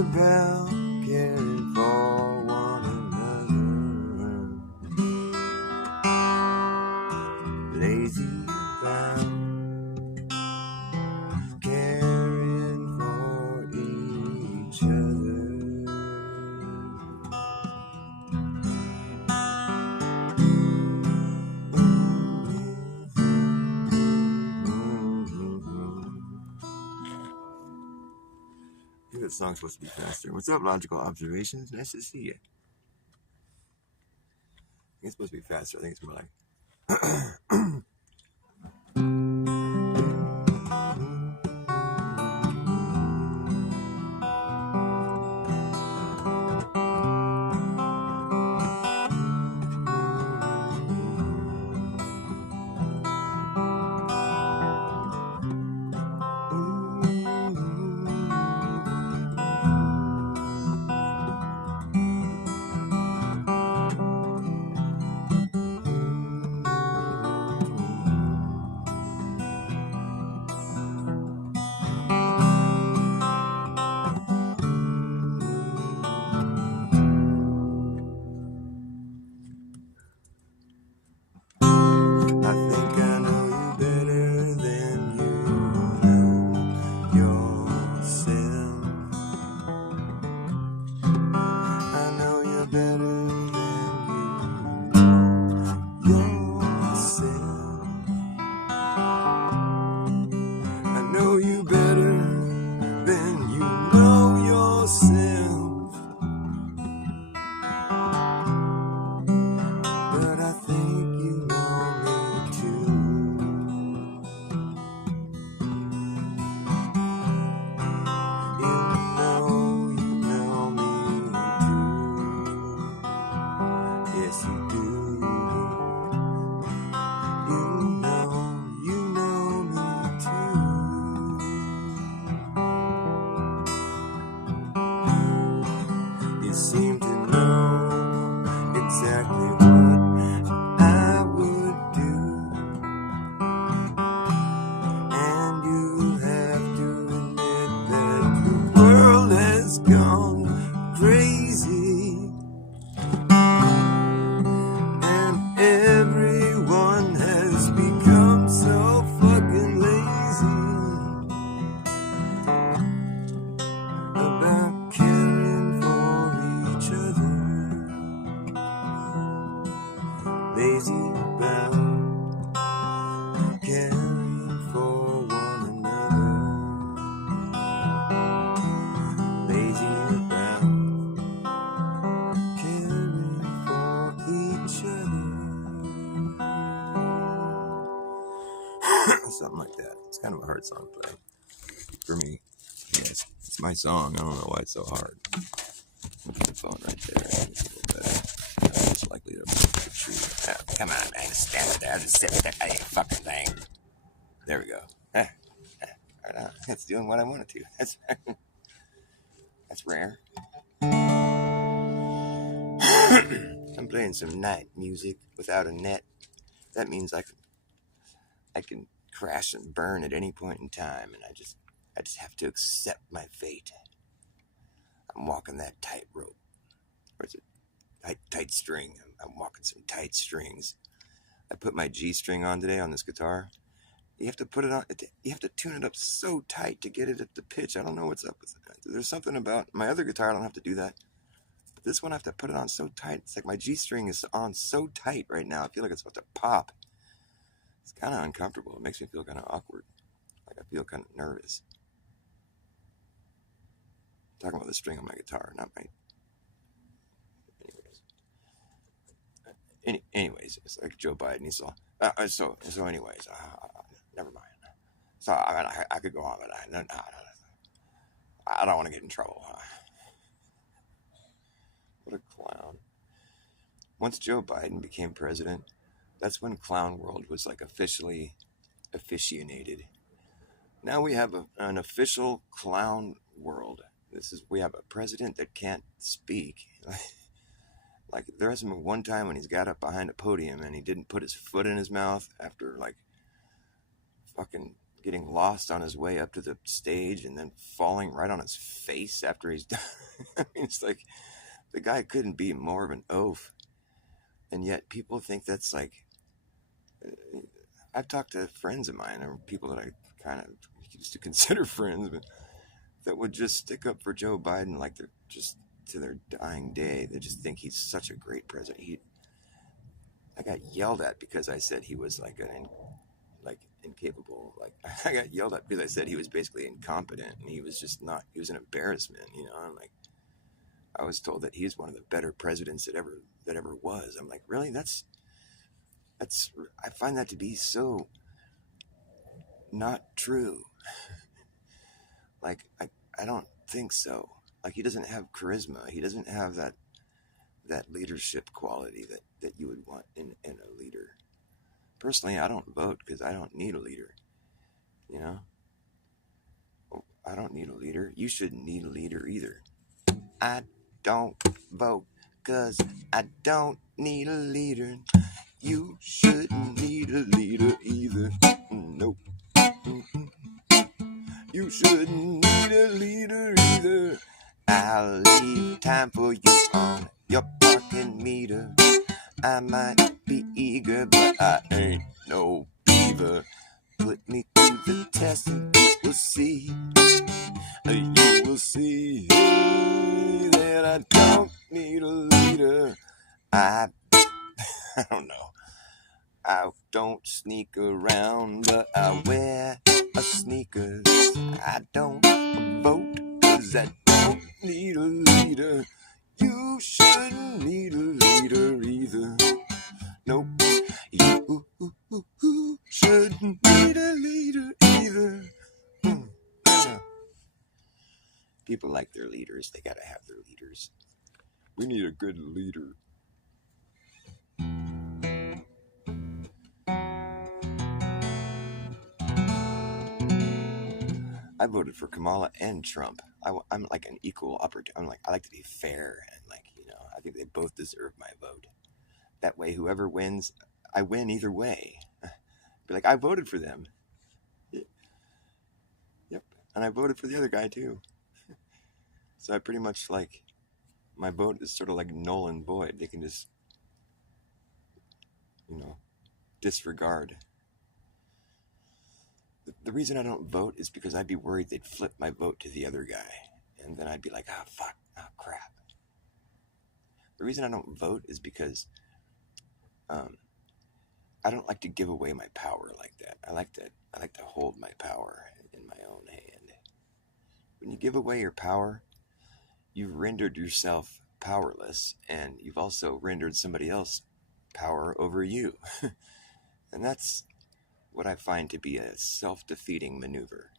about caring for one another. Lazy about caring for each other. I think that song's supposed to be faster. What's up, Logical Observations? Nice to see you. I think it's supposed to be faster. I think it's more like. I think I know you better than you know yourself. I know you better than you know yourself. I know you better than you know yourself. But I think you know me too. You know me too. Yes, you do. You know me too. You seem to know exactly what I would do, and you have to admit that the world has gone crazy, and everyone has become so fucking lazy about caring for each other. Lazy about caring for one another. Lazy about caring for each other. Something like that. It's kind of a hard song to play for me. Yeah, it's my song. I don't know why it's so hard. Put the phone right there. It's a little better. I'm just likely to shoot. Oh, come on, man. Just stand it there. Just sit with that fucking thing. There we go. Right on. It's doing what I want it to. That's rare. I'm playing some night music without a net. That means I can crash and burn at any point in time, and I just have to accept my fate. I'm walking that tightrope. Or is it tight string? I'm walking some tight strings. I put my G string on today on this guitar. You have to put it on. You have to tune it up so tight to get it at the pitch. I don't know what's up with it. There's something about my other guitar. I don't have to do that. But this one, I have to put it on so tight. It's like my G string is on so tight right now. I feel like it's about to pop. It's kind of uncomfortable. It makes me feel kind of awkward. Like I feel kind of nervous. I'm talking about the string on my guitar, not my. Anyways, it's like Joe Biden. He's all. So anyways, never mind. So I could go on, but I don't want to get in trouble. What a clown. Once Joe Biden became president, that's when Clown World was like officially officiated. Now we have an official Clown World. We have a president that can't speak. Like there hasn't been one time when he's got up behind a podium and he didn't put his foot in his mouth after like fucking getting lost on his way up to the stage and then falling right on his face after he's done. I mean, it's like the guy couldn't be more of an oaf. And yet people think that's like, I've talked to friends of mine or people that I kind of used to consider friends, but that would just stick up for Joe Biden like they're just to their dying day. They just think he's such a great president. I got yelled at because I said he was like like incapable. Like I got yelled at because I said he was basically incompetent and he was just not. He was an embarrassment, you know. I'm like, I was told that he's one of the better presidents that ever was. I'm like, really? That's I find that to be so not true. Like I don't think so. Like he doesn't have charisma. He doesn't have that leadership quality that you would want in a leader. Personally, I don't vote because I don't need a leader. You know, I don't need a leader. You shouldn't need a leader either. I don't vote because I don't need a leader. You shouldn't need a leader either. Nope. You shouldn't need a leader either. I'll leave time for you on your parking meter. I might be eager, but I ain't no beaver. Put me through the test and you will see. You will see that I don't need a leader. I don't know. I don't sneak around, but I wear a sneakers. I don't vote because I don't need a leader. You shouldn't need a leader either. Nope. You shouldn't need a leader either. People like their leaders. They gotta have their leaders. We need a good leader. I voted for Kamala and Trump. I'm like an equal opportunity. I'm like, I like to be fair and like, you know, I think they both deserve my vote. That way, whoever wins, I win either way. Be like, I voted for them. Yep. And I voted for the other guy too. So I pretty much like, my vote is sort of like null and void. They can just, you know, disregard. The reason I don't vote is because I'd be worried they'd flip my vote to the other guy. And then I'd be like, oh, fuck, oh, crap. The reason I don't vote is because I don't like to give away my power like that. I like to hold my power in my own hand. When you give away your power, you've rendered yourself powerless, and you've also rendered somebody else power over you. And that's what I find to be a self-defeating maneuver.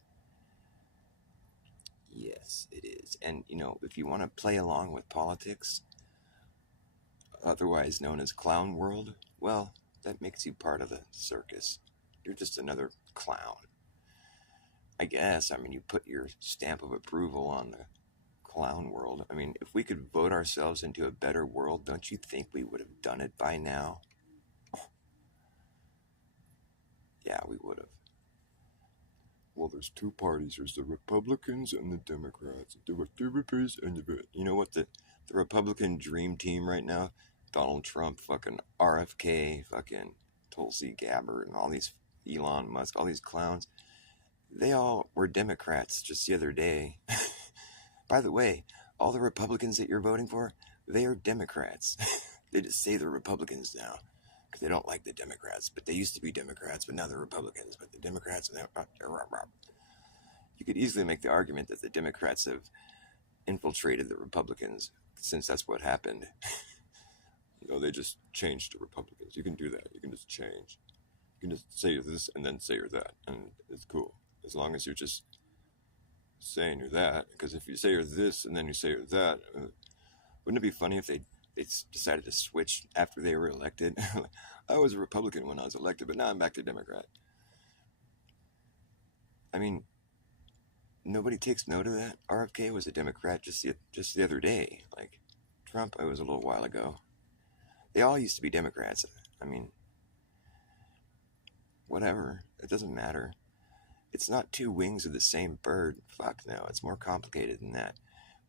Yes, it is. And, you know, if you want to play along with politics, otherwise known as clown world, well, that makes you part of the circus. You're just another clown. I guess. I mean, you put your stamp of approval on the clown world. I mean, if we could vote ourselves into a better world, don't you think we would have done it by now? Yeah, we would have. Well, there's two parties. There's the Republicans and the Democrats. You know what? The Republican dream team right now, Donald Trump, fucking RFK, fucking Tulsi Gabbard, and all these Elon Musk, all these clowns, they all were Democrats just the other day. By the way, all the Republicans that you're voting for, they are Democrats. They just say they're Republicans now because they don't like the Democrats. But they used to be Democrats, but now they're Republicans. But the Democrats, you could easily make the argument that the Democrats have infiltrated the Republicans since that's what happened. You know, they just changed to Republicans. You can do that. You can just change. You can just say you're this and then say you're that, and it's cool. As long as you're just saying you're that. Because if you say you're this and then you say you're that, wouldn't it be funny if they decided to switch after they were elected? I was a Republican when I was elected, but now I'm back to Democrat. I mean, nobody takes note of that. RFK was a Democrat just the other day. Like Trump, it was a little while ago. They all used to be Democrats. I mean, whatever. It doesn't matter. It's not two wings of the same bird. Fuck no, it's more complicated than that.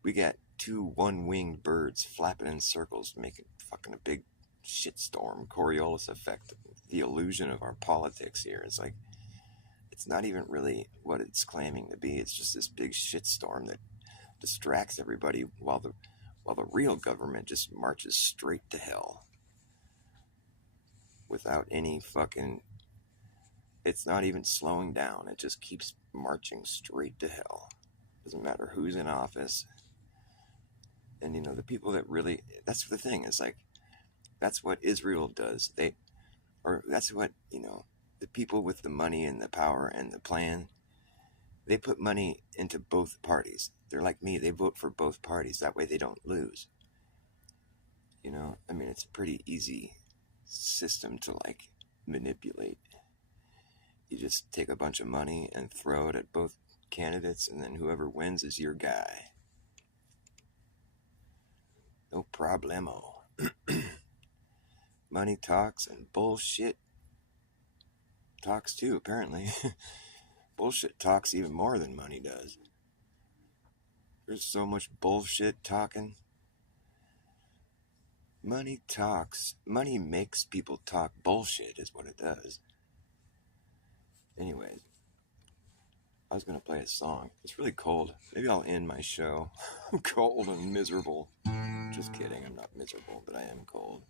We got two one-winged birds flapping in circles, making fucking a big shitstorm, Coriolis effect, the illusion of our politics here. It's like, it's not even really what it's claiming to be. It's just this big shitstorm that distracts everybody while the real government just marches straight to hell without any fucking, it's not even slowing down. It just keeps marching straight to hell. Doesn't matter who's in office. And, the people that really, that's the thing. It's like, that's what Israel does. That's what, the people with the money and the power and the plan, they put money into both parties. They're like me. They vote for both parties. That way they don't lose. It's a pretty easy system to, like, manipulate. You just take a bunch of money and throw it at both candidates, and then whoever wins is your guy. No problemo. Money talks and bullshit talks too, apparently. Bullshit talks even more than money does. There's so much bullshit talking. Money talks. Money makes people talk bullshit is what it does. Anyways, I was going to play a song. It's really cold. Maybe I'll end my show. I'm cold and miserable. Just kidding. I'm not miserable, but I am cold.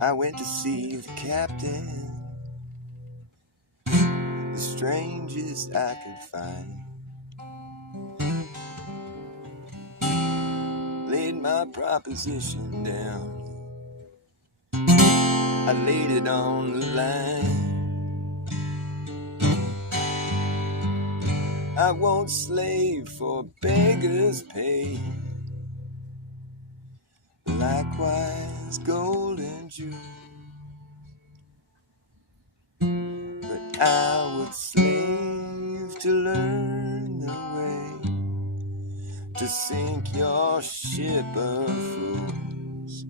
I went to see the captain, the strangest I could find. Laid my proposition down. I laid it on the line. I won't slave for beggars' pay. Likewise, gold and jewels. But I would slave to learn the way to sink your ship of fools.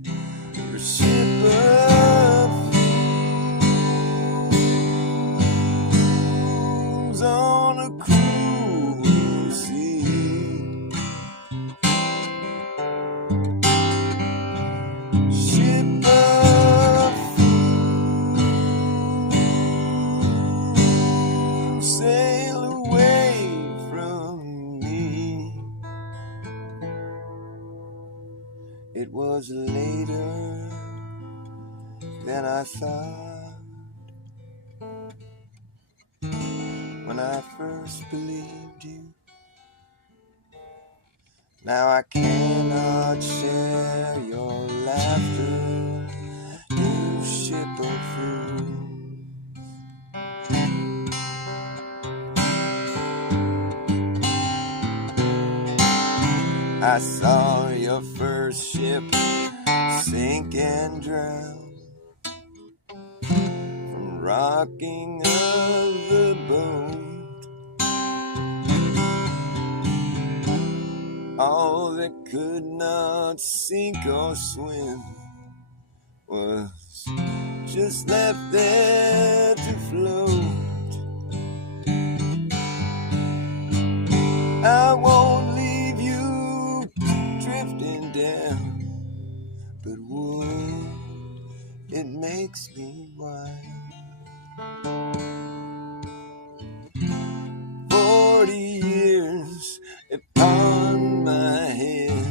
Your ship of fools on a cruel sea. Ship of fools, sail away from me. It was later than I thought when I first believed you. Now I cannot share your laughter, you ship of fools. I saw your first ship sink and drown from rocking of the boat. All that could not sink or swim was just left there to float. I won't leave you drifting down, but woe, it makes me wild. 40 years upon my head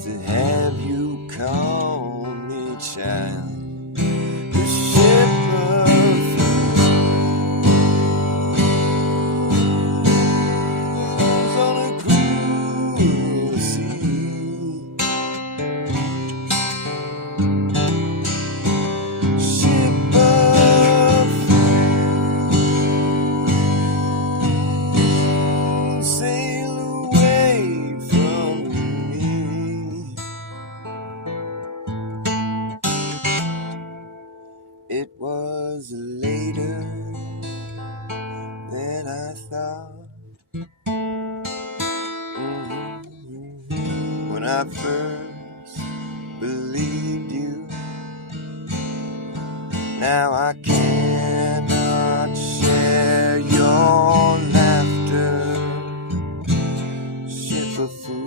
to have you call me child. The ship of fools on a cruel sea. Ship of fools, sail away from me. It was later than I thought. When I first believed you. Now I cannot share your laughter, ship of fools.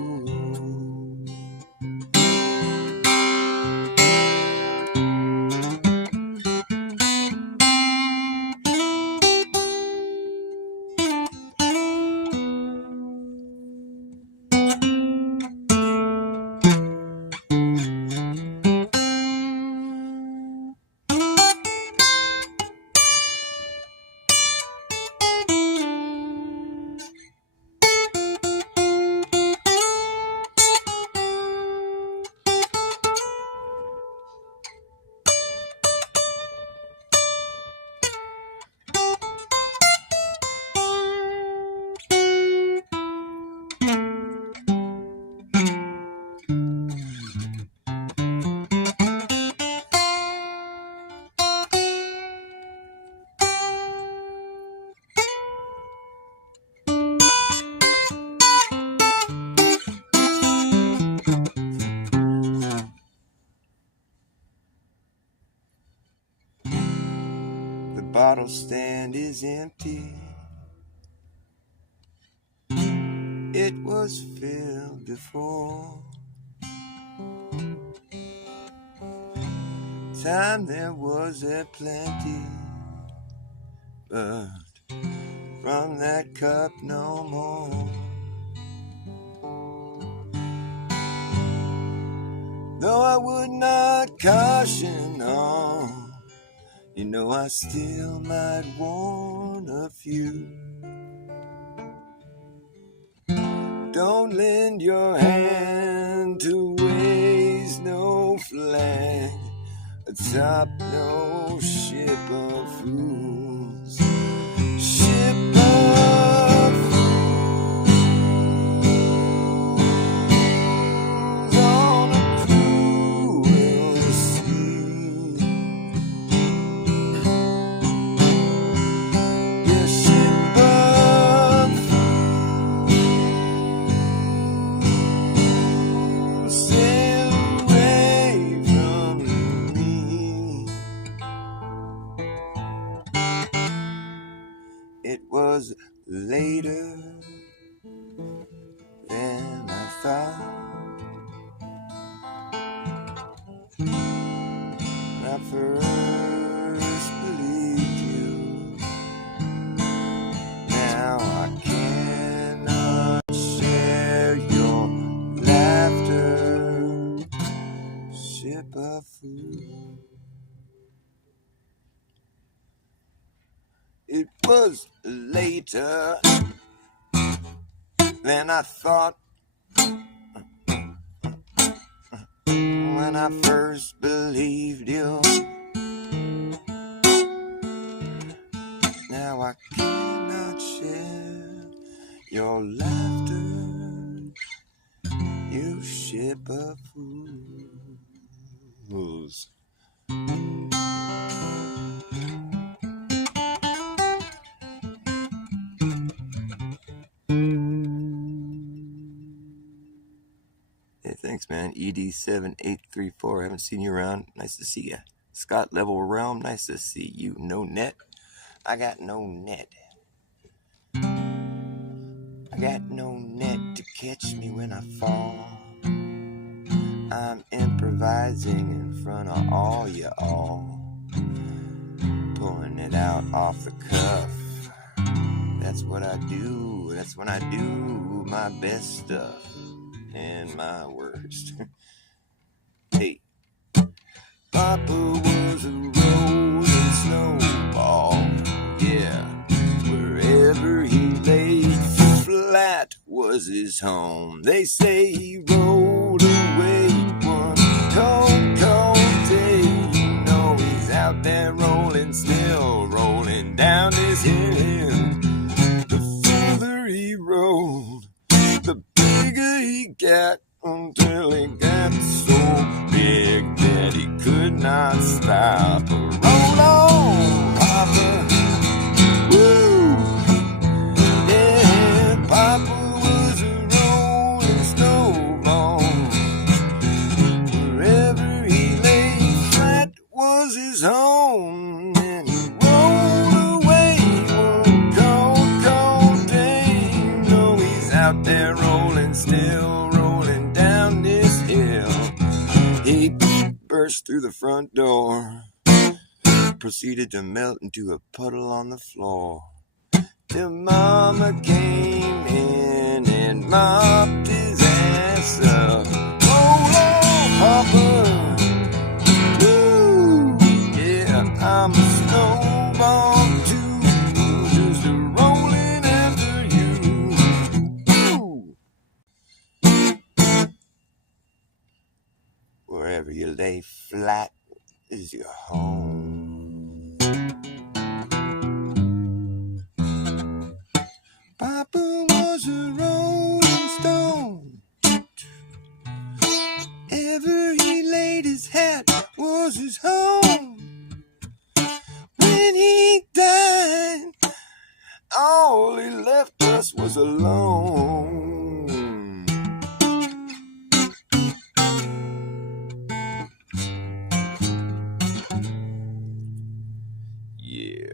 The bottle stand is empty. It was filled before. Time there was plenty, but from that cup no more. Though I would not caution on, you know I still might warn a few. Don't lend your hand to raise no flag atop no ship of fools. Ship of fools on a cruel sea. Yeah, ship of fools, sail away from me. It was later than I thought. When I first believed you. Now I cannot share your laughter, ship of fools. It was later than I thought. When I first believed you. Now I cannot share your laughter, you ship of fools. Hey, thanks, man. ED7834. Haven't seen you around. Nice to see you. Scott Level Realm. Nice to see you. No net. I got no net. I got no net to catch me when I fall. I'm improvising in front of all you all. Pulling it out off the cuff. That's what I do. That's when I do my best stuff. And my worst. Hey, Papa was a rolling snowball. Yeah, wherever he laid flat was his home. They say he rolled away one cold, cold day. You know he's out there rolling, still rolling down this hill. The further he rolled, the bigger he got, until he got so big that he could not stop. Roll on, Papa. Woo! Yeah, Papa was a rolling snowball. Wherever he lay flat was his home. burst through the front door, proceeded to melt into a puddle on the floor. Till Mama came in and mopped his ass up. Roll on, Papa. Woo! Yeah, I'm a snowball too, just a rolling after you. Woo! Wherever you lay flat is your home. Papa was a rolling stone. Ever he laid his hat was his home. When he died, all he left us was alone. Yeah.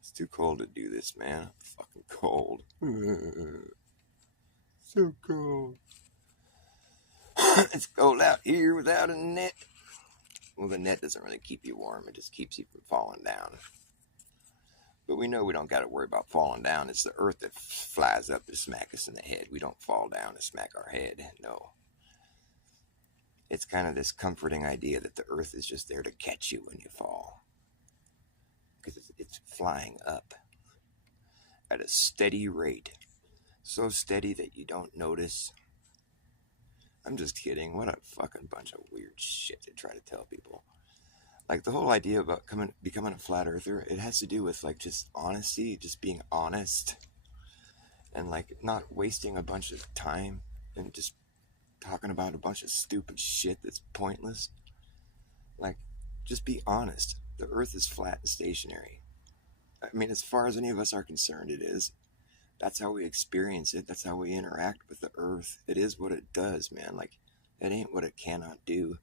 It's too cold to do this, man. I'm fucking cold. So cold. It's cold out here without a net. Well, the net doesn't really keep you warm. It just keeps you from falling down. But we know we don't got to worry about falling down. It's the earth that flies up to smack us in the head. We don't fall down and smack our head. No. It's kind of this comforting idea that the earth is just there to catch you when you fall. Because it's flying up at a steady rate. So steady that you don't notice. I'm just kidding. What a fucking bunch of weird shit to try to tell people. Like the whole idea about becoming a flat earther, it has to do with like just honesty, just being honest. And like not wasting a bunch of time and just talking about a bunch of stupid shit that's pointless. Like, just be honest. The earth is flat and stationary. I mean, as far as any of us are concerned, it is. That's how we experience it. That's how we interact with the earth. It is what it does, man. Like, it ain't what it cannot do.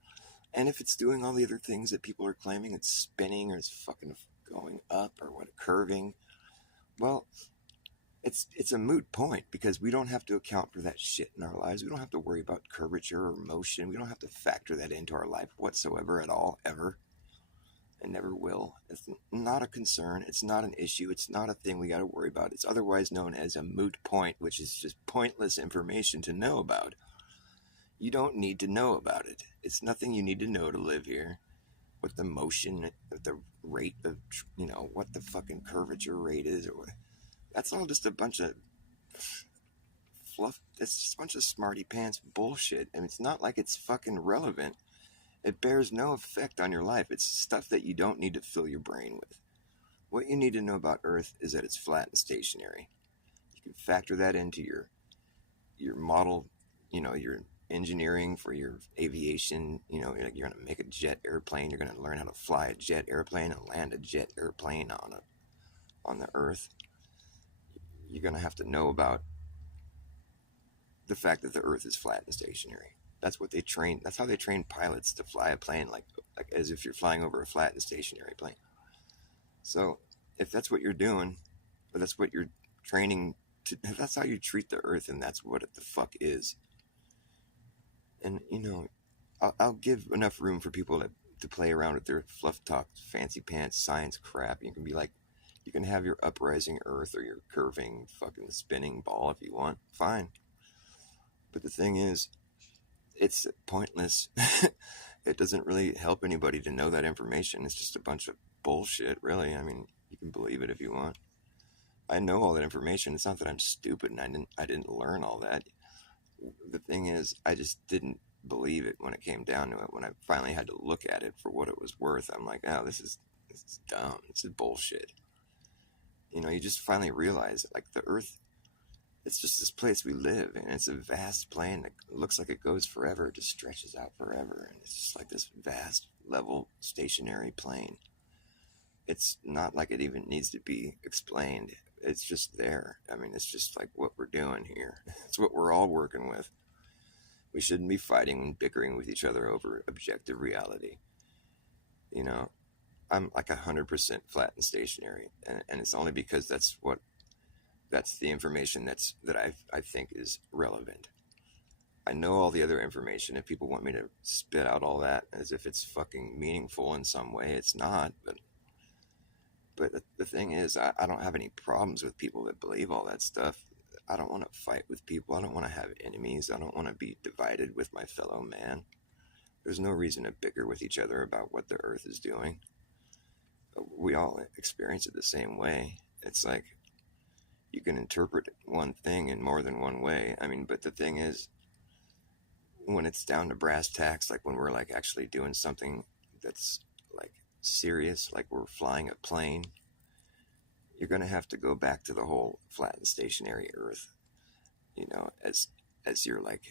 And if it's doing all the other things that people are claiming, it's spinning or it's fucking going up or what, curving, well, it's a moot point because we don't have to account for that shit in our lives. We don't have to worry about curvature or motion. We don't have to factor that into our life whatsoever at all, ever. And never will. It's not a concern. It's not an issue. It's not a thing we got to worry about. It's otherwise known as a moot point, which is just pointless information to know about. You don't need to know about it. It's nothing you need to know to live here. What the motion, the rate of, what the fucking curvature rate is, or what. That's all just a bunch of fluff. It's just a bunch of smarty pants bullshit. And it's not like it's fucking relevant. It bears no effect on your life. It's stuff that you don't need to fill your brain with. What you need to know about Earth is that it's flat and stationary. You can factor that into your model, your engineering for your aviation. You're going to make a jet airplane. You're going to learn how to fly a jet airplane and land a jet airplane on the Earth. You're going to have to know about the fact that the Earth is flat and stationary. That's what they train. That's how they train pilots to fly a plane, like as if you're flying over a flat and stationary plane. So if that's what you're doing, or that's what you're training to, that's how you treat the Earth, and that's what it the fuck is. And I'll give enough room for people to play around with their fluff talk, fancy pants, science crap. You can be like, you can have your uprising Earth or your curving fucking spinning ball if you want. Fine. But the thing is, it's pointless. It doesn't really help anybody to know that information. It's just a bunch of bullshit, really. I mean, you can believe it if you want. I know all that information. It's not that I'm stupid and I didn't learn all that. The thing is, I just didn't believe it when it came down to it. When I finally had to look at it for what it was worth, I'm like, oh, this is dumb. This is bullshit. You just finally realize, like, the Earth, it's just this place we live, and it's a vast plane that looks like it goes forever. It just stretches out forever, and it's just like this vast, level, stationary plane. It's not like it even needs to be explained. It's just there. I mean, it's just like what we're doing here. It's what we're all working with. We shouldn't be fighting and bickering with each other over objective reality. I'm like 100% flat and stationary, and it's only because that's the information that I think is relevant. I know all the other information. If people want me to spit out all that as if it's fucking meaningful in some way, it's not. But the thing is, I don't have any problems with people that believe all that stuff. I don't want to fight with people. I don't want to have enemies. I don't want to be divided with my fellow man. There's no reason to bicker with each other about what the earth is doing. We all experience it the same way. It's like you can interpret one thing in more than one way. I mean, but the thing is, when it's down to brass tacks, like when we're like actually doing something that's like serious, like we're flying a plane, you're going to have to go back to the whole flat and stationary earth, as you're like,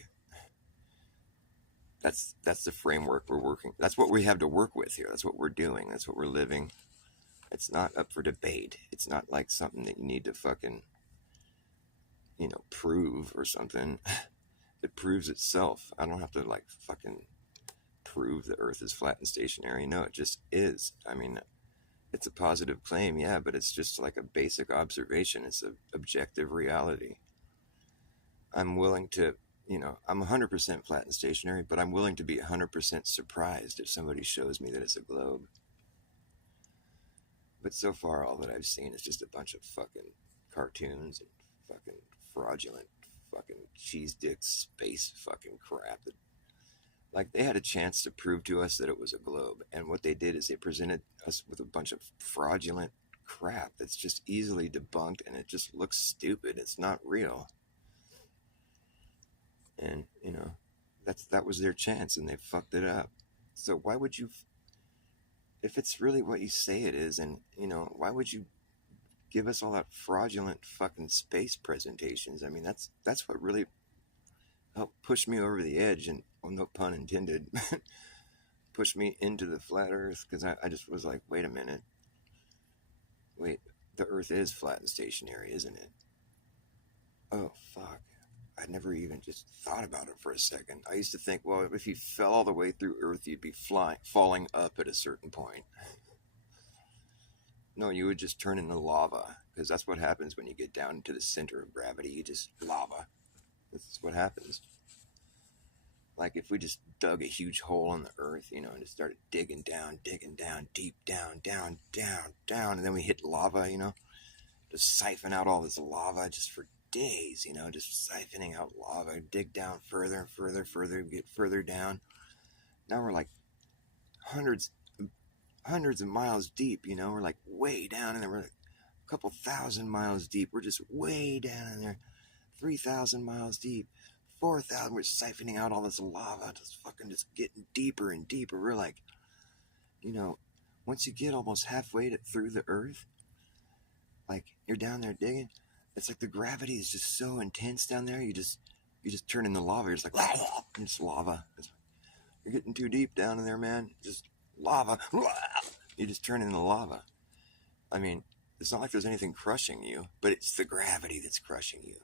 that's the framework we're working. That's what we have to work with here. That's what we're doing. That's what we're living. It's not up for debate. It's not like something that you need to fucking, prove or something. It proves itself. I don't have to like fucking prove the earth is flat and stationary. No, it just is. I mean, it's a positive claim, yeah, but it's just like a basic observation. It's an objective reality. I'm willing to, I'm 100% flat and stationary, but I'm willing to be 100% surprised if somebody shows me that it's a globe. But so far, all that I've seen is just a bunch of fucking cartoons and fucking fraudulent fucking cheese dick space fucking crap. Like, they had a chance to prove to us that it was a globe, and what they did is they presented us with a bunch of fraudulent crap that's just easily debunked, and it just looks stupid. It's not real. And that was their chance, and they fucked it up. So why would you, if it's really what you say it is, and why would you give us all that fraudulent fucking space presentations? I mean, that's what really helped push me over the edge, and no pun intended, push me into the flat earth, because I just was like, wait a minute, the earth is flat and stationary, isn't it? Oh fuck, I never even just thought about it for a second. I used to think, well, if you fell all the way through earth, you'd be falling up at a certain point. No, you would just turn into lava, because that's what happens when you get down into the center of gravity. You just lava. That's what happens. Like if we just dug a huge hole in the earth, and just started digging down, deep down, down, and then we hit lava, just siphon out all this lava just for days, just siphoning out lava, dig down further and further, get further down. Now we're like hundreds of miles deep, we're like way down in there. We're like a couple thousand miles deep. We're just way down in there, 3,000 miles deep, 4,000. We're siphoning out all this lava, just getting deeper and deeper. We're like, once you get almost halfway through the earth, like you're down there digging, it's like the gravity is just so intense down there. You just turn into lava. You're just like, it's lava. You're getting too deep down in there, man. Just lava. You just turn into lava. I mean, it's not like there's anything crushing you, but it's the gravity that's crushing you.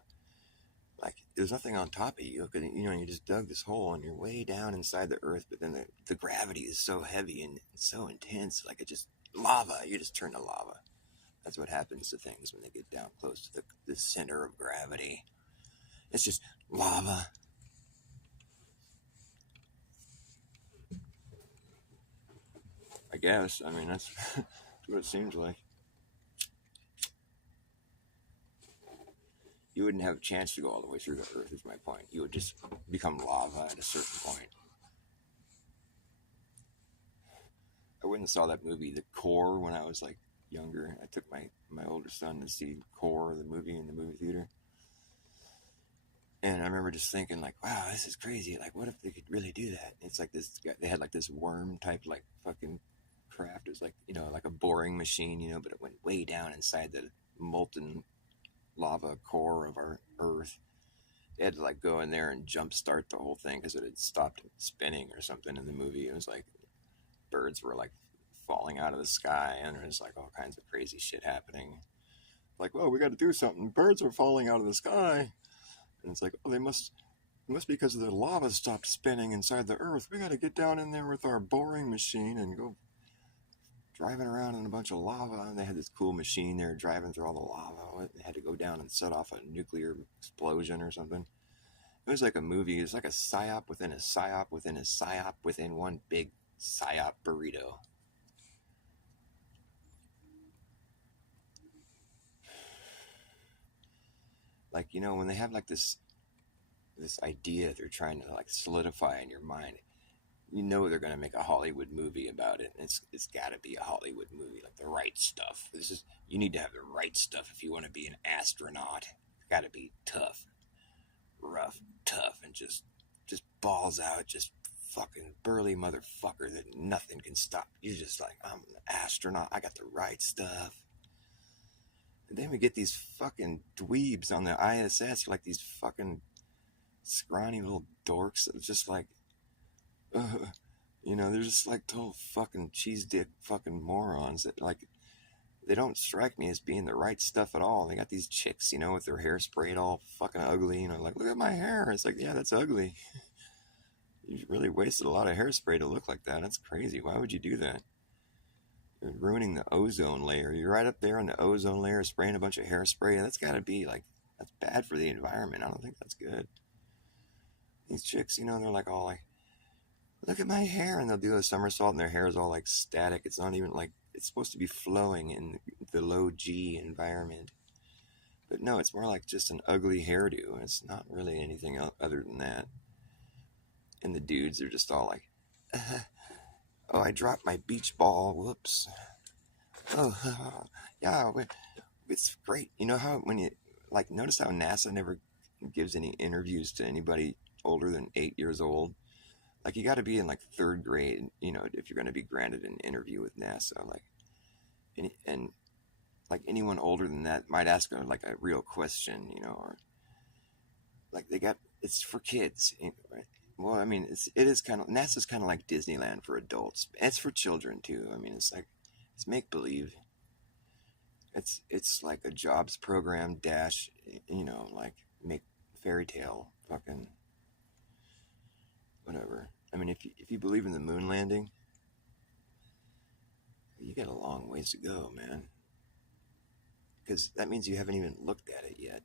Like there's nothing on top of you, because you just dug this hole and you're way down inside the earth, but then the gravity is so heavy and so intense, like it just lava. You just turn to lava. That's what happens to things when they get down close to the center of gravity. It's just lava. I guess. I mean, that's what it seems like. You wouldn't have a chance to go all the way through the earth, is my point. You would just become lava at a certain point. I went and saw that movie, The Core, when I was like younger. I took my older son to see Core, the movie, in the movie theater. And I remember just thinking, like, wow, this is crazy. Like, what if they could really do that? It's like this guy, they had like this worm type, like, fucking craft. It was like, like a boring machine, but it went way down inside the molten lava core of our Earth. They had to, like, go in there and jumpstart the whole thing because it had stopped spinning or something in the movie. It was like birds were, like, falling out of the sky, and there was, like, all kinds of crazy shit happening. Like, well, we got to do something. Birds are falling out of the sky. And it's like, oh, it must be because the lava stopped spinning inside the earth. We got to get down in there with our boring machine and go driving around in a bunch of lava. And they had this cool machine there driving through all the lava. They had to go down and set off a nuclear explosion or something. It was like a movie. It was like a psyop within a psyop within a psyop within one big psyop burrito. Like, you know, when they have like this idea they're trying to like solidify in your mind, you know they're gonna make a Hollywood movie about it. And it's got to be a Hollywood movie, like the right stuff. This is You need to have the right stuff if you want to be an astronaut. Got to be tough, rough, tough, and just balls out, just fucking burly motherfucker that nothing can stop. You're just like, I'm an astronaut. I got the right stuff. And then we get these fucking dweebs on the ISS, like these fucking scrawny little dorks that just like, uh, you know, they're just like total fucking cheese dick fucking morons that like, they don't strike me as being the right stuff at all. They got these chicks, you know, with their hair sprayed all fucking ugly, you know, like, look at my hair. It's like, yeah, that's ugly. You really wasted a lot of hairspray to look like that. That's crazy. Why would you do that? You're ruining the ozone layer. You're right up there on the ozone layer spraying a bunch of hairspray. That's got to be like, that's bad for the environment. I don't think that's good. These chicks, you know, they're like all like, look at my hair. And they'll do a somersault and their hair is all like static. It's not even like, it's supposed to be flowing in the low G environment. But no, it's more like just an ugly hairdo. It's not really anything other than that. And the dudes are just all like, oh, I dropped my beach ball. Whoops. Oh, yeah, it's great. You know how when you, like, notice how NASA never gives any interviews to anybody older than 8 years old? Like, you got to be in, like, third grade, you know, if you're going to be granted an interview with NASA. Like, and like, anyone older than that might ask her, like, a real question, you know, or, like, it's for kids, right? Well, I mean, it is kind of, NASA's kind of like Disneyland for adults. It's for children too. I mean, it's like, it's make believe. It's like a jobs program dash, you know, like make fairy tale fucking whatever. I mean, if you believe in the moon landing, you got a long ways to go, man. Because that means you haven't even looked at it yet.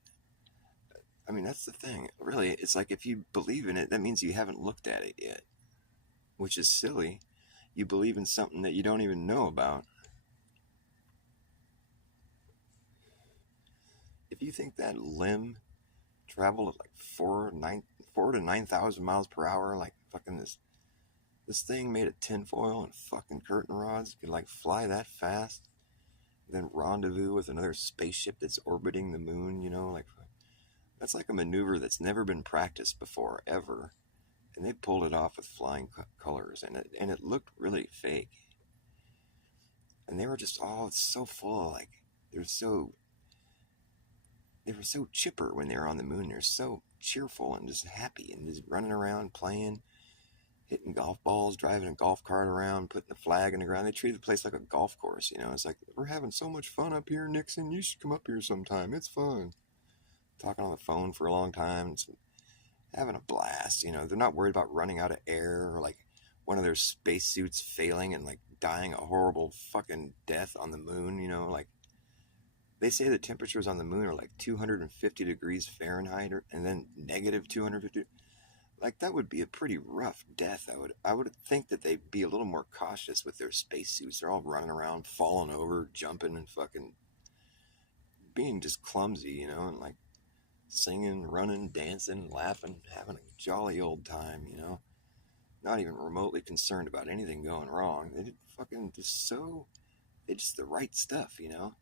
I mean, that's the thing. Really, it's like if you believe in it, that means you haven't looked at it yet, which is silly. You believe in something that you don't even know about. If you think that limb traveled at like 4 to 9,000 miles per hour, like fucking this thing made of tinfoil and fucking curtain rods could like fly that fast, then rendezvous with another spaceship that's orbiting the moon, you know, like that's like a maneuver that's never been practiced before ever, and they pulled it off with flying colors, and it looked really fake, and they were just all so full, like they're so they were so chipper when they were on the moon. They're so cheerful and just happy and just running around playing, hitting golf balls, driving a golf cart around, putting the flag in the ground. They treated the place like a golf course, you know. It's like, we're having so much fun up here, Nixon. You should come up here sometime. It's fun. Talking on the phone for a long time. It's having a blast, you know. They're not worried about running out of air or like one of their spacesuits failing and like dying a horrible fucking death on the moon, you know. Like, they say the temperatures on the moon are like 250 degrees Fahrenheit and then negative 250. Like, that would be a pretty rough death. I would think that they'd be a little more cautious with their spacesuits. They're all running around, falling over, jumping, and fucking being just clumsy, you know, and like singing, running, dancing, laughing, having a jolly old time, you know. Not even remotely concerned about anything going wrong. They did fucking they just the right stuff, you know.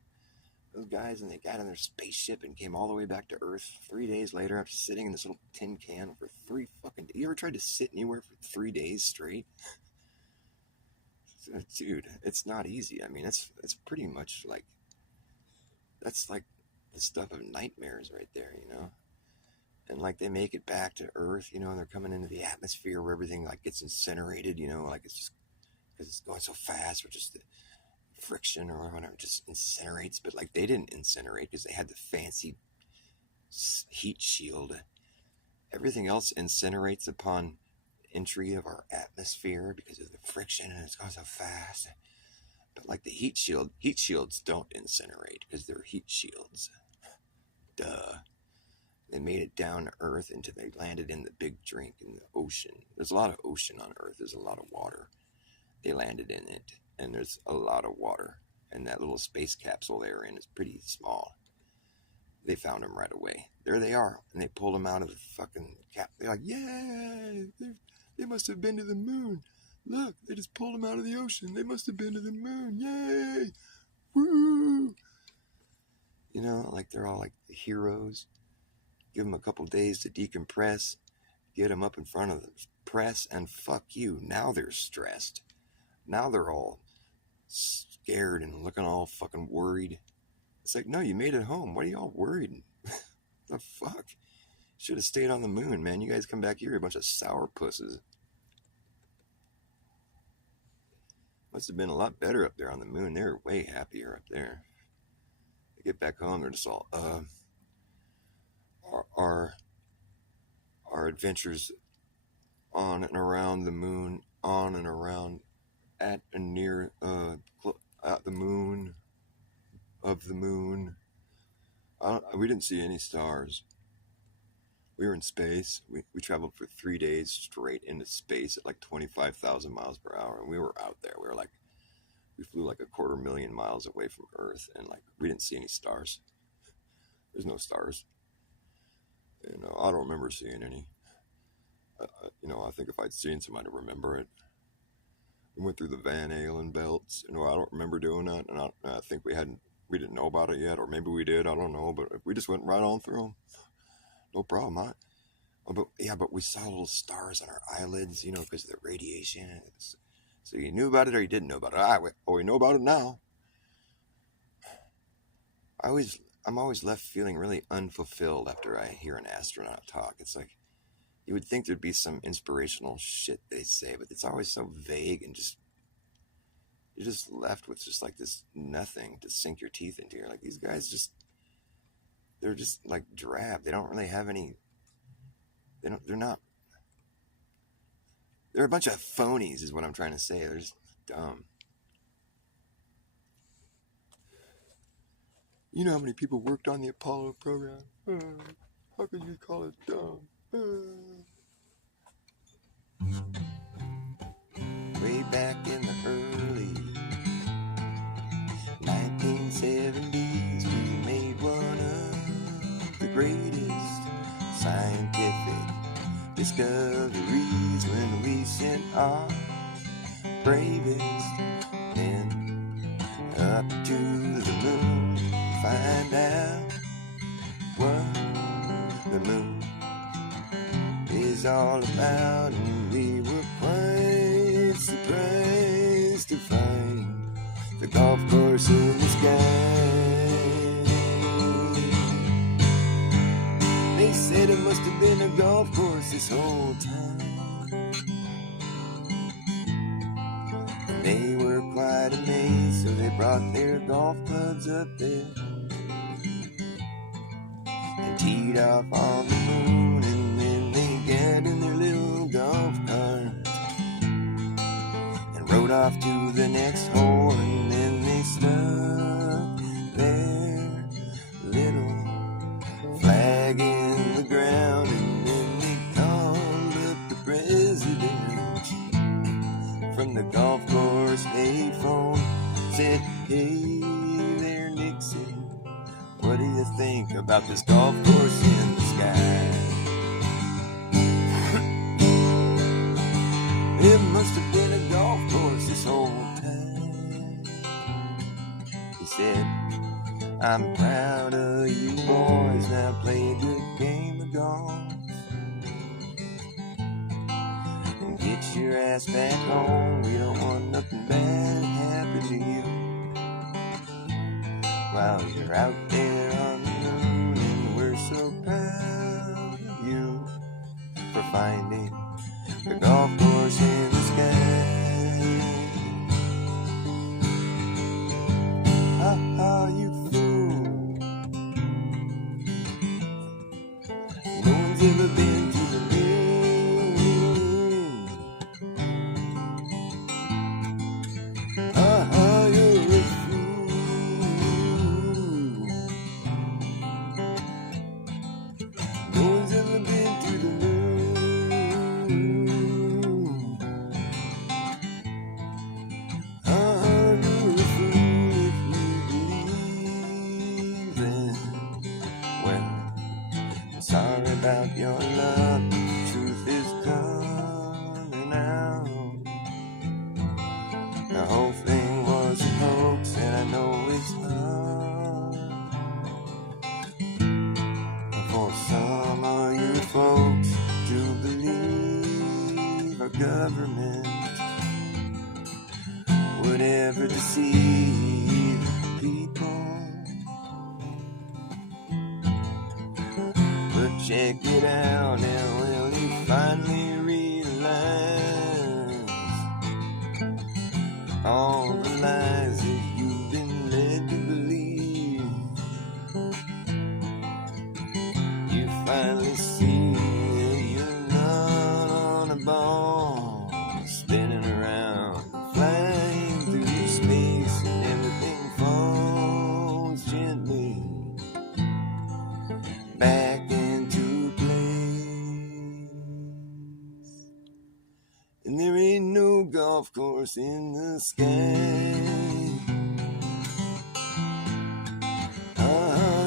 Those guys, and they got in their spaceship and came all the way back to Earth 3 days later after sitting in this little tin can for you ever tried to sit anywhere for 3 days straight? Dude, it's not easy. I mean, it's pretty much like, that's like the stuff of nightmares right there, you know. And like, they make it back to Earth, you know, and they're coming into the atmosphere where everything like gets incinerated, you know, like it's just because it's going so fast, or just the friction or whatever just incinerates. But like, they didn't incinerate because they had the fancy heat shield. Everything else incinerates upon entry of our atmosphere because of the friction, and it's going so fast. But like the heat shields don't incinerate because they're heat shields. Duh. They made it down to Earth until they landed in the big drink in the ocean. There's a lot of ocean on Earth. There's a lot of water. They landed in it, and there's a lot of water. And that little space capsule they were in is pretty small. They found them right away. There they are, and they pulled them out of the fucking cap. They're like, yeah, they must have been to the moon. Look, they just pulled them out of the ocean. They must have been to the moon. Yay! Woo! You know, like they're all like the heroes. Give them a couple days to decompress, get them up in front of the press, and fuck you. Now they're stressed. Now they're all scared and looking all fucking worried. It's like, no, you made it home. What are y'all worried? The fuck? Should have stayed on the moon, man. You guys come back here, a bunch of sour pusses. Must have been a lot better up there on the moon. They're way happier up there. They get back home, they're just all, our adventures on and around the moon, on and around, at and near, at the moon, of the moon. We didn't see any stars. We were in space. We traveled for 3 days straight into space at like 25,000 miles per hour, and we were out there. We flew like 250,000 miles away from Earth, and like we didn't see any stars. There's no stars. And I don't remember seeing any. I think if I'd seen some, I'd remember it. We went through the Van Allen belts. I don't remember doing that, and I think we didn't know about it yet, or maybe we did. I don't know, but we just went right on through them. No problem. But we saw little stars on our eyelids, because of the radiation. So you knew about it or you didn't know about it. We know about it now. I'm always left feeling really unfulfilled after I hear an astronaut talk. It's like, you would think thered be some inspirational shit they say, but it's always so vague and you're just left with just like this nothing to sink your teeth into. You're like, these guys they're just like drab. They don't really have any, they're a bunch of phonies is what I'm trying to say. They're just dumb. You know how many people worked on the Apollo program? How could you call it dumb? Way back in the early 1970s, we made one of the greatest scientific discoveries when we sent our bravest men up to the moon to find out what the moon is all about, and we were quite surprised to find the golf course in the sky. They said it must have been a golf course this whole time, and they were quite amazed, so they brought their golf clubs up there and teed off on the moon, and then they got in their little golf cart and rode off to the next hole, and then they stuck their little flag in the ground, and then they called up the president from the golf course payphone, said, hey there Nixon, what do you think about this golf course in the sky? It must have been a golf course this whole time. He said, I'm proud of you boys, now play a good game of golf and get your ass back home. We don't want nothing bad to happen to you while you're out there on the moon, and we're so proud of you for finding the golf course in the sky. Ha ha, you fool. No one's ever been to the moon. Ha ha, you're a fool. government would ever deceive people. But check it out now, well, you finally realize all the lies that you've been led to believe. You finally see that you're not on a ball, spinning around, flying through space, and everything falls gently back into place. And there ain't no golf course in the sky.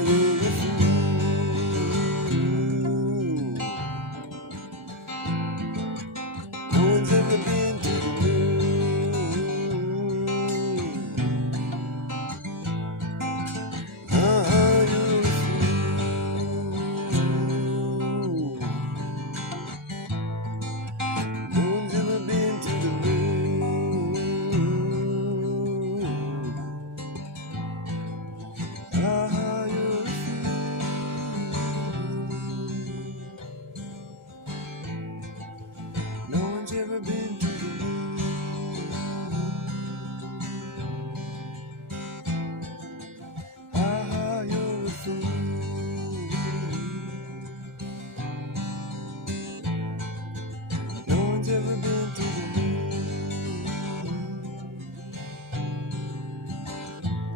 You're a fool. No one's ever been to the moon. You're a fool. No one's ever been to the moon. You're a fool. No one's ever been to the moon. You're a fool. No one's ever been to the moon.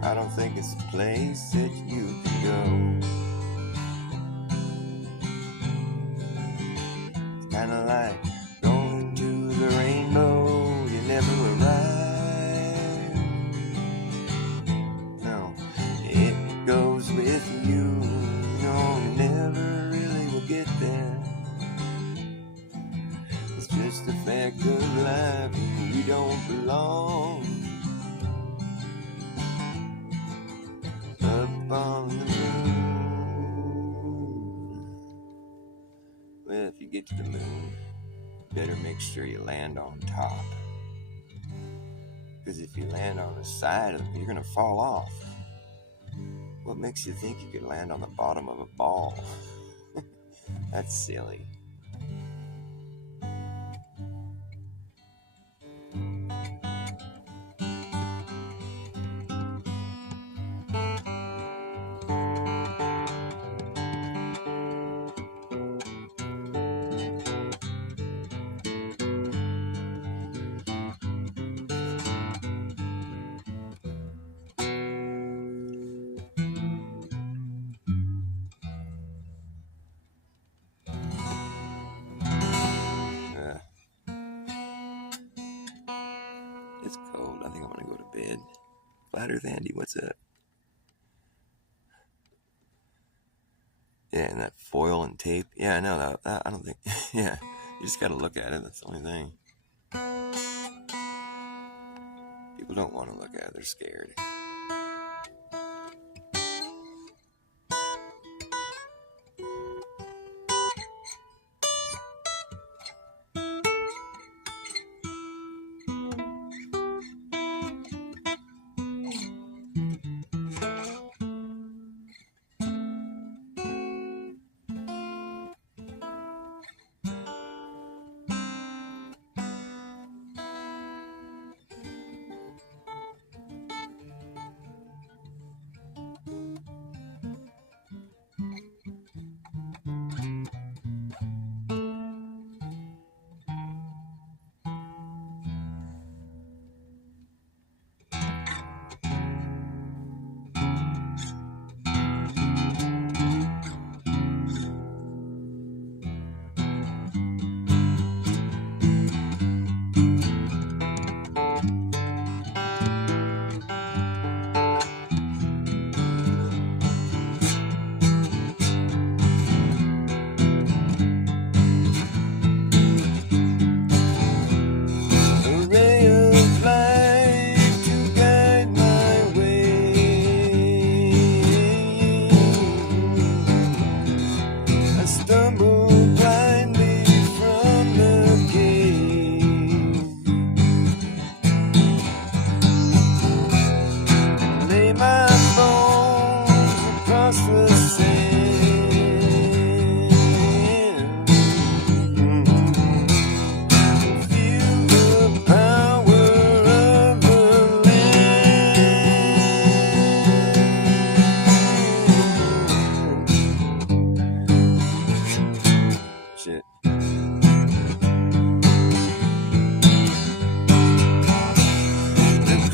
I don't think it's a place that you can go. It's kinda like going to the rainbow, you never arrive. No, it goes with you, no, you never really will get there. It's just a fact of life, and we don't belong up on the moon. Well, if you get to the moon, better make sure you land on top. Because if you land on the side of it, you're going to fall off. What makes you think you could land on the bottom of a ball? That's silly. It's cold. I think I'm going to go to bed. Flat Earth Andy, what's up? Yeah, and that foil and tape. Yeah, I know that. I don't think. Yeah, you just got to look at it. That's the only thing. People don't want to look at it. They're scared.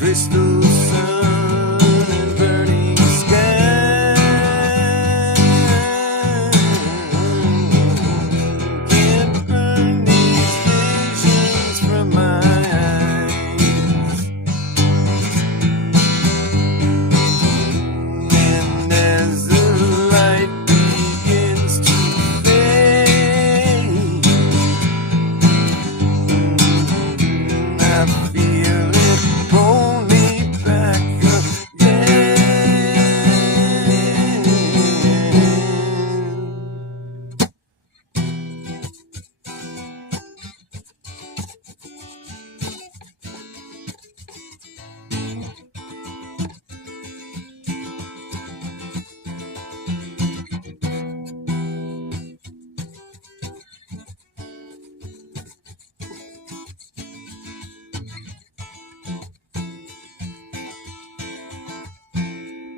crystal sun and burning sky. Can't burn these visions from my eyes. And as the light begins to fade, I feel it pull me back again.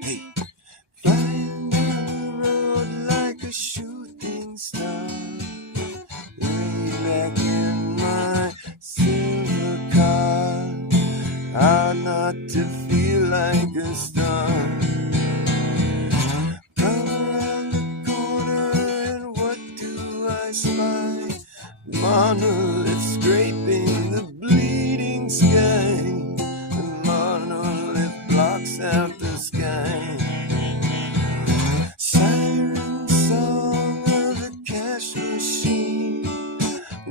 Hey, flying down the road like a shooting star, way back in my silver car. Hard not to feel like a star. Come around the corner and what do I spy? Monolith scraping the bleeding sky. The monolith blocks out the sky. Siren song of the cash machine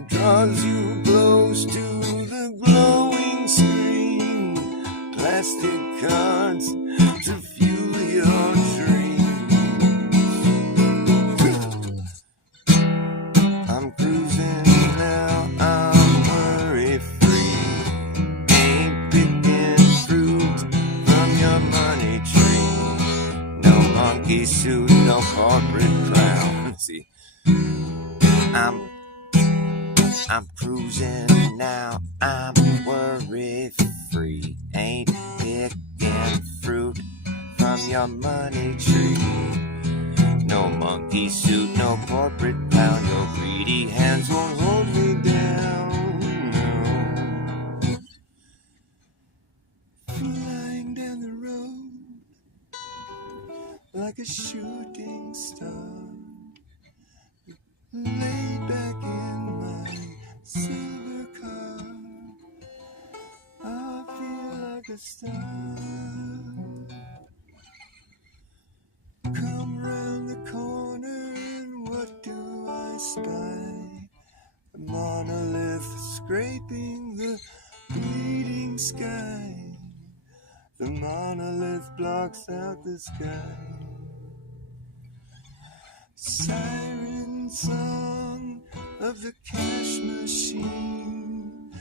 draws you close to the glowing screen. Plastic cards to fuel your dreams. I'm cruising now, I'm worry free. Ain't picking fruit from your money tree. No monkey suit, no corporate clown. See, I'm cruising now, I'm worry free. Ain't picking fruit from your money tree. No monkey suit, no corporate clown. Your greedy hands won't hold me down. No. Flying down the road like a shooting star, laid back in my silver car. I feel like a star. Come round the corner and what do I spy? A monolith scraping the bleeding sky. The monolith blocks out the sky. Siren song of the cash machine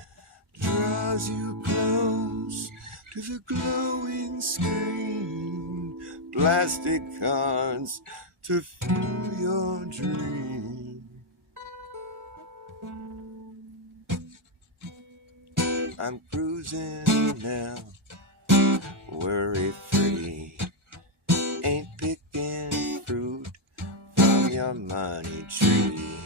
draws you close to the glowing screen. Plastic cards to fuel your dream. I'm cruising now, worry free. Ain't picking fruit from your money tree.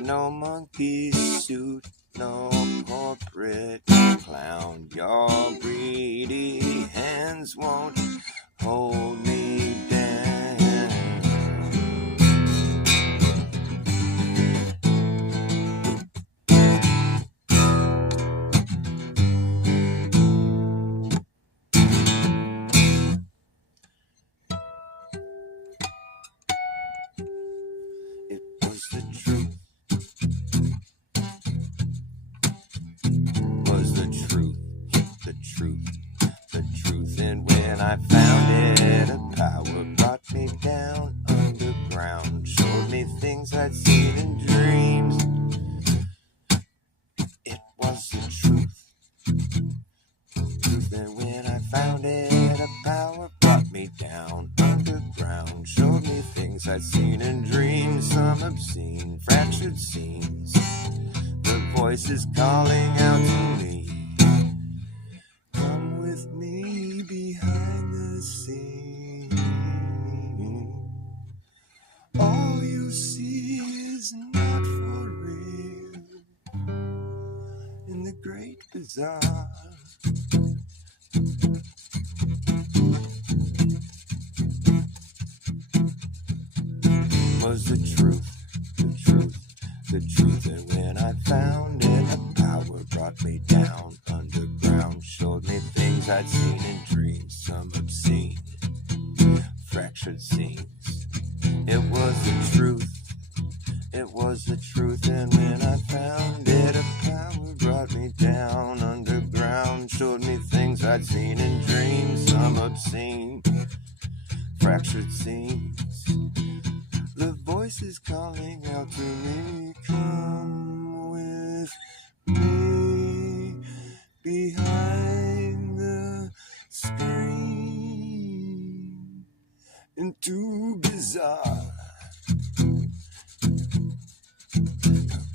No monkey suit, no corporate clown. Your greedy hands won't hold me down. It was the truth. Was the truth. The truth. The truth. And when I found it, a power brought me down underground. Showed me things I'd seen in dreams. It was the truth. Truth. And when I found it, a power brought me down underground. Showed me things I'd seen in dreams. Some obscene, fractured scenes. The voices calling out to me. Come with me behind the scene. All you see is not for real. In the great bazaar, was the truth, the truth, the truth. And when I found it, the power brought me down underground, showed me things I'd seen in dreams, some obscene, fractured scenes. It was the truth, it was the truth. And when I found it, a power brought me down underground, showed me things I'd seen in dreams, some obscene, fractured scenes. The voice is calling out to me, come with me behind the screen into bizarre.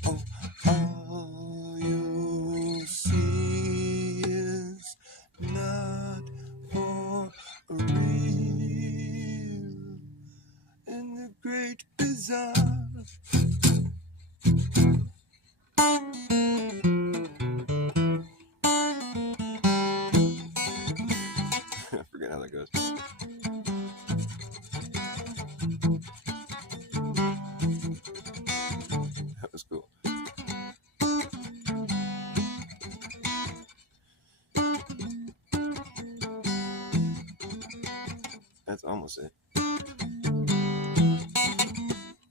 Oh, all you see is not for real in the great bizarre. I forget how that goes. That was cool. That's almost it.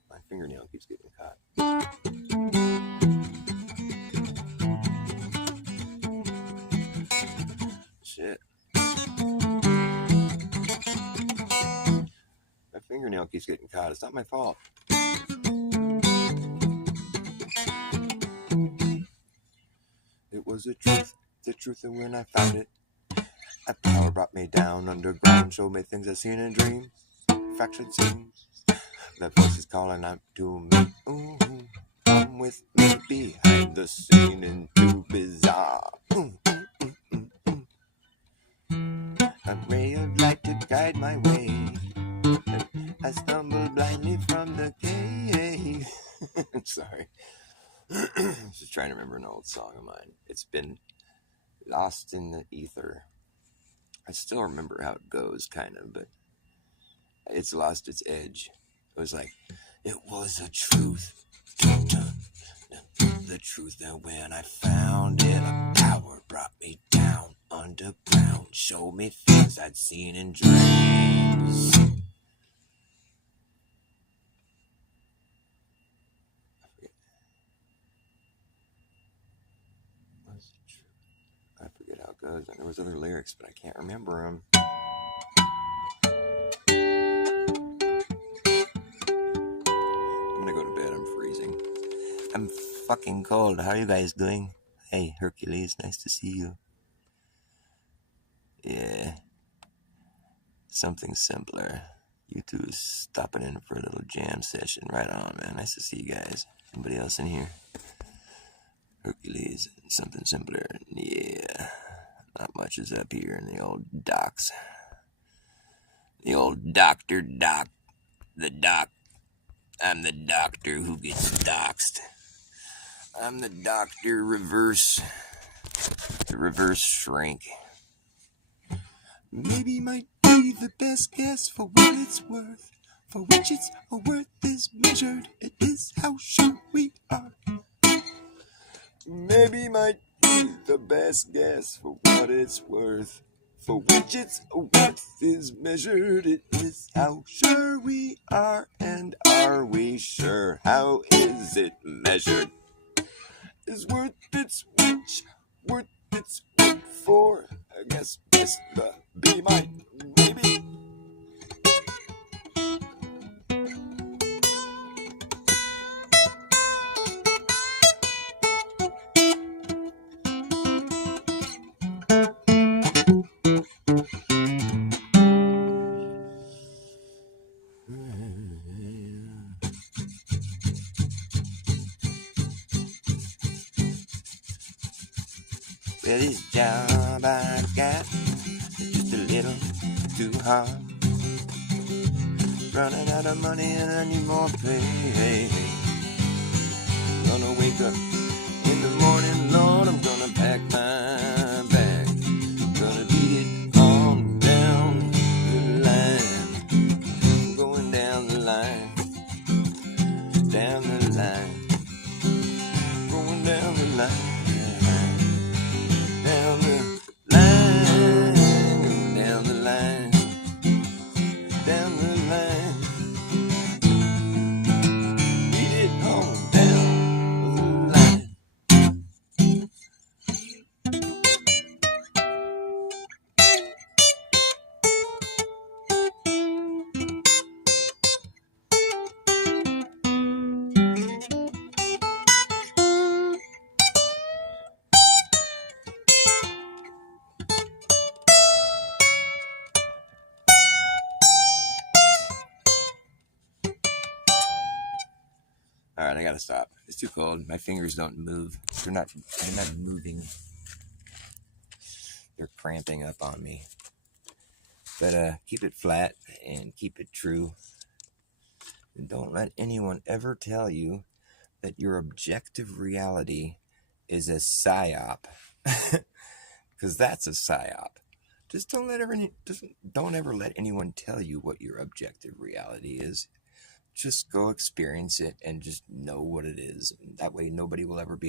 My fingernail keeps getting caught. Shit. My fingernail keeps getting caught. It's not my fault. It was the truth, and when I found it, a power brought me down underground, showed me things I'd seen in dreams, fractured scenes. That voice is calling out to me, ooh, come with me behind the scene into bizarre. A ray of light to guide my way. I stumbled blindly from the cave. I'm sorry. Just trying to remember an old song of mine. It's been lost in the ether. I still remember how it goes, kind of, but it's lost its edge. It was like, it was the truth. Dun, dun, dun, the truth. And when I found it, a power brought me down underground, showed me things I'd seen in dreams. I forget how it goes. And there was other lyrics, but I can't remember them. I'm gonna go to bed. I'm freezing. I'm fucking cold. How are you guys doing? Hey, Hercules, nice to see you. Yeah. Something simpler. You two stopping in for a little jam session. Right on, man. Nice to see you guys. Anybody else in here? Hercules, something simpler. Yeah. Not much is up here in the old docks. The old Dr. Doc. The doc. I'm the doctor who gets doxed. I'm the doctor reverse. The reverse shrink. Maybe might be the best guess for what it's worth. For which its worth is measured. It is how sure we are. Maybe might be the best guess for what it's worth. For which its worth is measured. It is how sure we are. And are we sure? How is it measured? Is worth its which? Worth its worth for? I guess best be might maybe. Well, this job I've got is just a little too hard. Running out of money and I need more pay. Gonna wake up in the morning, Lord, I'm gonna pack my bag. Gonna beat it on down the line. Going down the line. All right, I gotta stop. It's too cold. My fingers don't move. They're not moving. They're cramping up on me. But keep it flat and keep it true. And don't let anyone ever tell you that your objective reality is a psyop, because that's a psyop. Just don't ever let anyone tell you what your objective reality is. Just go experience it and just know what it is. That way nobody will ever be